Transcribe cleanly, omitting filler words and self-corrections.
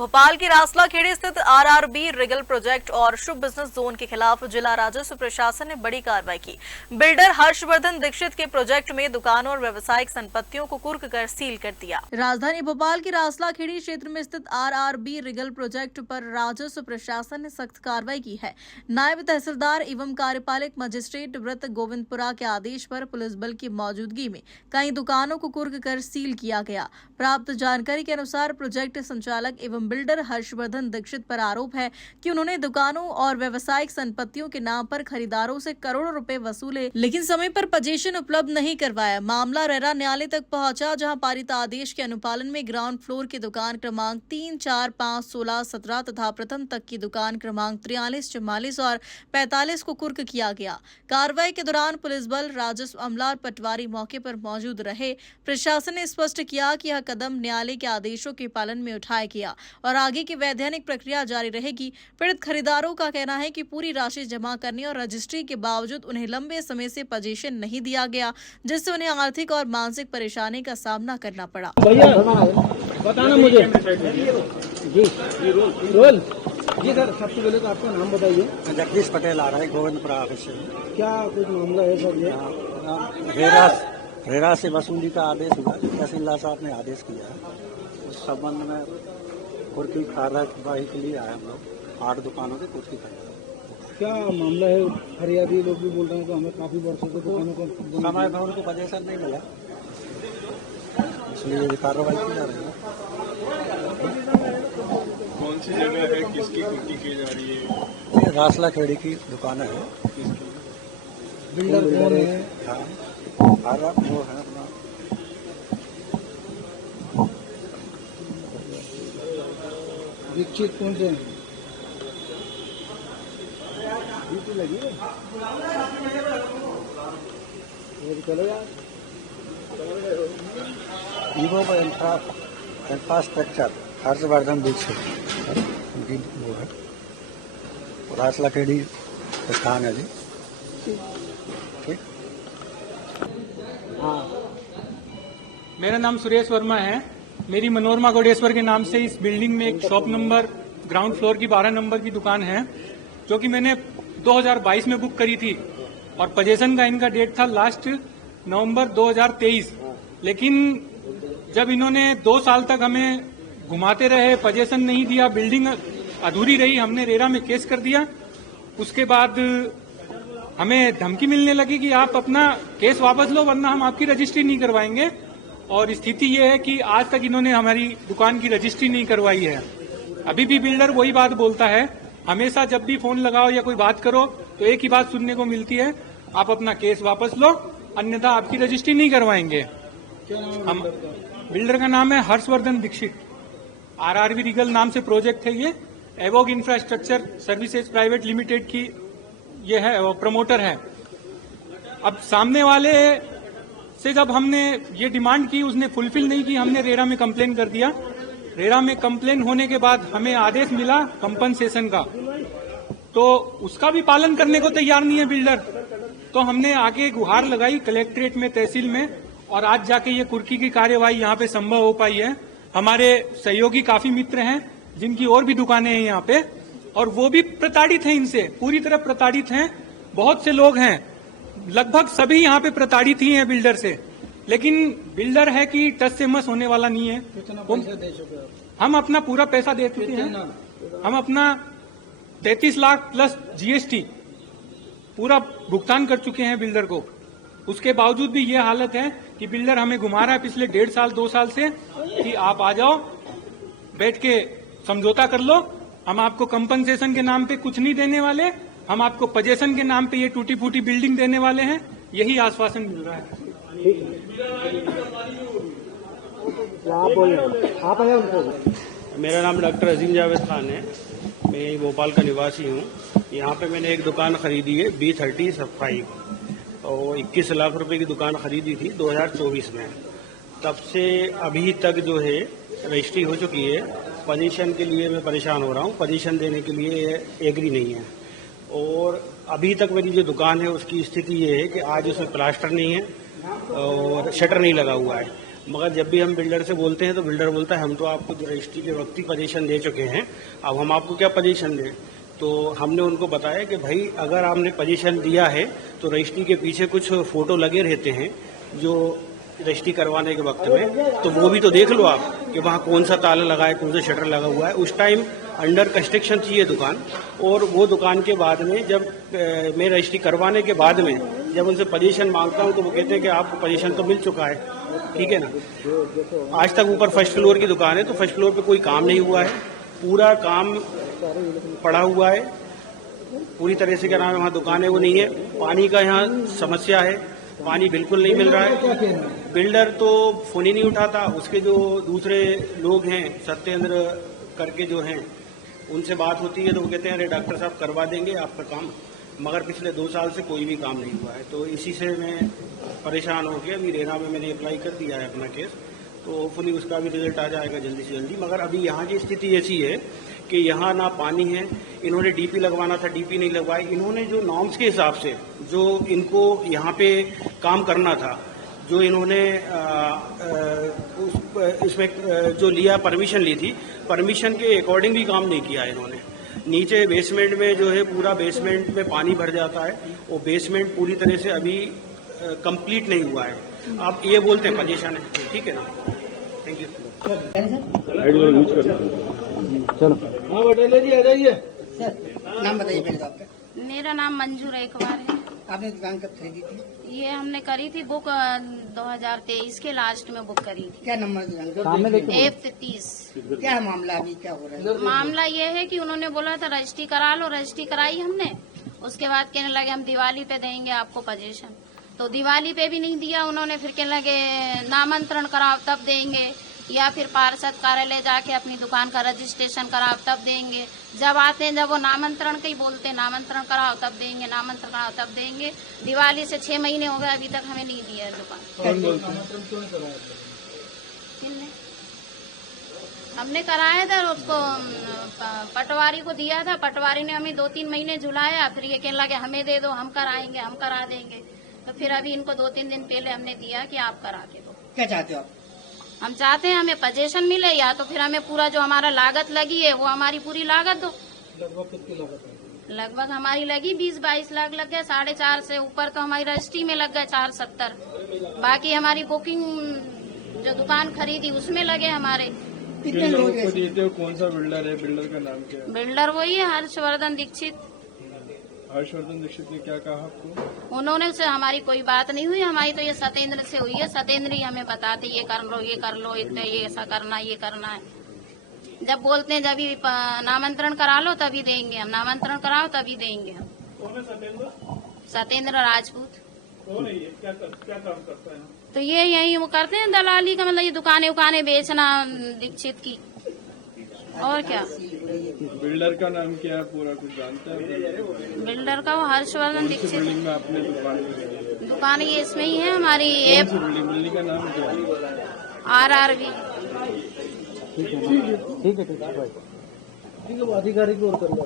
भोपाल के रासला खेड़ी स्थित RRB Regal project और शुभ बिजनेस जोन के खिलाफ जिला राजस्व प्रशासन ने बड़ी कार्रवाई की। बिल्डर हर्षवर्धन दीक्षित के प्रोजेक्ट में दुकानों और व्यावसायिक संपत्तियों को कुर्क कर सील कर दिया। राजधानी भोपाल के रासला खेड़ी क्षेत्र में स्थित आरआरबी रिगल प्रोजेक्ट पर राजस्व प्रशासन ने सख्त कार्रवाई की है। नायब तहसीलदार एवं कार्यपालक मजिस्ट्रेट व्रत गोविंदपुरा के आदेश पर पुलिस बल की मौजूदगी में कई दुकानों को कुर्क कर सील किया गया। प्राप्त जानकारी के अनुसार प्रोजेक्ट संचालक एवं बिल्डर हर्षवर्धन दीक्षित पर आरोप है कि उन्होंने दुकानों और व्यावसायिक संपत्तियों के नाम पर खरीदारों से करोड़ों रुपए वसूले, लेकिन समय पर पजेशन उपलब्ध नहीं करवाया। मामला रेरा न्यायालय तक पहुंचा, जहां पारित आदेश के अनुपालन में ग्राउंड फ्लोर की दुकान क्रमांक 3, 4, 5, 16, 17 तथा प्रथम तक की दुकान क्रमांक 43, 44 और 45 को कुर्क किया गया। कार्रवाई के दौरान पुलिस बल, राजस्व अमला और पटवारी मौके पर मौजूद रहे। प्रशासन ने स्पष्ट किया कि यह कदम न्यायालय के आदेशों के पालन में उठाया गया और आगे की वैधानिक प्रक्रिया जारी रहेगी। पीड़ित खरीदारों का कहना है कि पूरी राशि जमा करने और रजिस्ट्री के बावजूद उन्हें लंबे समय से पजेशन नहीं दिया गया, जिससे उन्हें आर्थिक और मानसिक परेशानी का सामना करना पड़ा। भैया बताना मुझे जी रोल जी सर, सबसे पहले तो आपका नाम बताइए। जगदीश पटेल आ रहा है गोविंदपुरा ऑफिस से। क्या कुछ मामला है सर? ये रेरा से वसूली का आदेश हुआ, तहसीलदार साहब ने आदेश किया है। उस संबंध में कुर्की कार्रवाई के लिए आए हम लोग। 8 दुकानों के कुर्की कार्रवाई। क्या मामला है? फरियादी लोग भी बोल रहे हैं कि हमें काफी वर्षों से दुकानों को समय में उनको पजेशन नहीं मिला, इसलिए ये कार्रवाई की जा रही है। कौन सी जगह है, किसकी कुर्की की जा रही है? ये रासला खेड़ी की दुकान है। बिल्डर कौन है? हाँ, वो है अपना दीक्षित। कौन से लगी है? चलो यार, ईवो इंफ्रास्ट्रक्चर हर्षवर्धन दीक्षित उनकी वो है। रासला खेड़ी स्थान है जी। ठीक। मेरा नाम सुरेश वर्मा है। मेरी मनोरमा गोडेश्वर के नाम से इस बिल्डिंग में एक शॉप नंबर ग्राउंड फ्लोर की 12 नंबर की दुकान है, जो कि मैंने 2022 में बुक करी थी और पजेशन का इनका डेट था लास्ट नवंबर 2023। लेकिन जब इन्होंने 2 साल तक हमें घुमाते रहे, पजेशन नहीं दिया, बिल्डिंग अधूरी रही, हमने रेरा में केस कर दिया। उसके बाद हमें धमकी मिलने लगी कि आप अपना केस वापस लो वरना हम आपकी रजिस्ट्री नहीं करवाएंगे। और स्थिति ये है कि आज तक इन्होंने हमारी दुकान की रजिस्ट्री नहीं करवाई है। अभी भी बिल्डर वही बात बोलता है। हमेशा जब भी फोन लगाओ या कोई बात करो तो एक ही बात सुनने को मिलती है, आप अपना केस वापस लो अन्यथा आपकी रजिस्ट्री नहीं करवाएंगे। हम बिल्डर का नाम है हर्षवर्धन दीक्षित। आरआरबी रिगल नाम से प्रोजेक्ट है ये। एवोग इंफ्रास्ट्रक्चर सर्विसेज प्राइवेट लिमिटेड की ये है, प्रमोटर है। अब सामने वाले से जब हमने ये डिमांड की, उसने फुलफिल नहीं की, हमने रेरा में कंप्लेन कर दिया। रेरा में कंप्लेन होने के बाद हमें आदेश मिला कंपनसेशन का, तो उसका भी पालन करने को तैयार नहीं है बिल्डर। तो हमने आगे गुहार लगाई कलेक्ट्रेट में, तहसील में, और आज जाके ये कुर्की की कार्यवाही यहाँ पे संभव हो पाई है। हमारे सहयोगी काफी मित्र हैं जिनकी और भी दुकानें हैं यहाँ पे, और वो भी प्रताड़ित हैं, इनसे पूरी तरह प्रताड़ित हैं। बहुत से लोग हैं, लगभग सभी यहाँ पे प्रताड़ित ही हैं बिल्डर से। लेकिन बिल्डर है कि टस से मस होने वाला नहीं है। कितना पैसा दे चुके हैं? हम अपना पूरा पैसा दे चुके हैं। हम अपना 33 लाख प्लस जीएसटी पूरा भुगतान कर चुके हैं बिल्डर को। उसके बावजूद भी ये हालत है कि बिल्डर हमें घुमा रहा है पिछले 1.5 साल 2 साल से कि आप आ जाओ, बैठ के समझौता कर लो, हम आपको कंपनसेशन के नाम पे कुछ नहीं देने वाले, हम आपको पजेशन के नाम पे ये टूटी फूटी बिल्डिंग देने वाले हैं, यही आश्वासन मिल रहा है। मेरा नाम डॉक्टर अजीम जावेद खान है। मैं भोपाल का निवासी हूँ। यहाँ पे मैंने एक दुकान खरीदी है B30 और 21 लाख रुपए की दुकान खरीदी थी 2024 में। तब से अभी तक जो है रजिस्ट्री हो चुकी है। पोजीशन के लिए मैं परेशान हो रहा हूँ, पोजीशन देने के लिए एग्री नहीं है। और अभी तक मेरी जो दुकान है उसकी स्थिति ये है कि आज उसमें प्लास्टर नहीं है और शटर नहीं लगा हुआ है। मगर जब भी हम बिल्डर से बोलते हैं तो बिल्डर बोलता है हम तो आपको जो रजिस्ट्री के वक्त ही पोजीशन दे चुके हैं, अब हम आपको क्या पोजीशन दें। तो हमने उनको बताया कि भाई अगर आपने पोजीशन दिया है तो रजिस्ट्री के पीछे कुछ फोटो लगे रहते हैं जो रजिस्ट्री करवाने के वक्त में, तो वो भी तो देख लो आप कि वहाँ कौन सा ताला लगा है, कौन सा शटर लगा हुआ है। उस टाइम अंडर कंस्ट्रक्शन थी ये दुकान, और वो दुकान के बाद में जब मैं रजिस्ट्री करवाने के बाद में जब उनसे पोजीशन मांगता हूँ तो वो कहते हैं कि आपको पोजीशन तो मिल चुका है, ठीक है ना। आज तक ऊपर फर्स्ट फ्लोर की दुकान है तो फर्स्ट फ्लोर पे कोई काम नहीं हुआ है, पूरा काम पड़ा हुआ है पूरी तरह से। क्या नाम है, वहाँ दुकान है वो नहीं है। पानी का यहाँ समस्या है, पानी बिल्कुल नहीं मिल रहा है। बिल्डर तो फोन ही नहीं उठाता, उसके जो दूसरे लोग हैं सत्येंद्र करके जो हैं उनसे बात होती है तो वो कहते हैं अरे डॉक्टर साहब करवा देंगे आपका काम, मगर पिछले 2 साल से कोई भी काम नहीं हुआ है। तो इसी से मैं परेशान हो गया। अभी रेरा में मैंने अप्लाई कर दिया है अपना केस, तो होपफुली उसका भी रिजल्ट आ जाएगा जल्दी से जल्दी। मगर अभी यहाँ की स्थिति ऐसी है कि यहाँ ना पानी है, इन्होंने डीपी लगवाना था, डीपी नहीं लगवाई। इन्होंने जो नॉर्म्स के हिसाब से जो इनको यहाँ पे काम करना था, जो इन्होंने इसमें जो लिया परमिशन ली थी, परमिशन के अकॉर्डिंग भी काम नहीं किया इन्होंने। नीचे बेसमेंट में जो है पूरा बेसमेंट में पानी भर जाता है, वो बेसमेंट पूरी तरह से अभी कंप्लीट नहीं हुआ है। आप ये बोलते हैं पोजीशन है, ठीक है ना। Thank you. चलो हाँ बटेले जी आ जाइए। नाम बताइए पहले तो आपका। मेरा नाम मंजू रेखवार है। आपने दुकान कब खरीदी थी? ये हमने करी थी बुक 2023 के लास्ट में बुक करी थी। क्या नंबर दुकान का? F30। क्या है मामला अभी, क्या हो रहा है? मामला ये है कि उन्होंने बोला था रजिस्ट्री करा लो, रजिस्ट्री कराई हमने। उसके बाद कहने लगे हम दिवाली पे देंगे आपको पोजीशन, तो दिवाली पे भी नहीं दिया उन्होंने। फिर कहने लगे नामांतरण कराओ तब देंगे, या फिर पार्षद कार्यालय जाके अपनी दुकान का रजिस्ट्रेशन कराओ तब देंगे। जब आते हैं जब वो नामांतरण का ही बोलते हैं, नामांतरण कराओ तब देंगे, नामांतरण कराओ तब देंगे। दिवाली से 6 महीने हो गए, अभी तक हमें नहीं दिया है दुकान। किसने? हमने कराया था उसको, पटवारी को दिया था, पटवारी ने हमें 2-3 महीने झुलाया। फिर ये कहने लगे हमें दे दो, हम कराएंगे, हम करा देंगे। तो फिर अभी इनको 2-3 दिन पहले हमने दिया कि आप करा के दो। क्या चाहते हो आप? हम चाहते हैं हमें पोजीशन मिले, या तो फिर हमें पूरा जो हमारा लागत लगी है वो हमारी पूरी लागत दो। लगभग कितनी लागत है? लगभग हमारी लगी 20-22 लाख लग गए। 4.5 से ऊपर तो हमारी रजिस्ट्री में लग गए 470। बाकी हमारी बुकिंग जो दुकान खरीदी उसमें लगे हमारे। कितने लोग हैं? देते हो, कौन सा बिल्डर है, बिल्डर का नाम क्या है? बिल्डर वही है हर्षवर्धन दीक्षित। हर्षवर्धन दीक्षित ने क्या कहा आपको? उन्होंने से हमारी कोई बात नहीं हुई, हमारी तो ये सत्येंद्र से हुई है। सत्येंद्र ही हमें बताते ये कर लो, ये कर लो, इतने ये ऐसा करना, ये करना है। जब बोलते हैं जब ही नामांतरण करा लो तभी देंगे हम, नामांतरण कराओ तभी देंगे हम। सत्येंद्र राजपूत। क्या काम करता है? तो ये यही वो करते हैं दलाली का, मतलब ये दुकानें उकानें बेचना दीक्षित की, और क्या। बिल्डर का नाम क्या है पूरा, कुछ जानते हैं? बिल्डर का वो हर्षवर्धन दीक्षित। बिल्डिंग में आपने दुकान लगाई है? दुकान ये इसमें ही है हमारी। बिल्डिंग का नाम क्या है? RRB। ठीक है ठीक है, वो अधिकारी को और कर लो।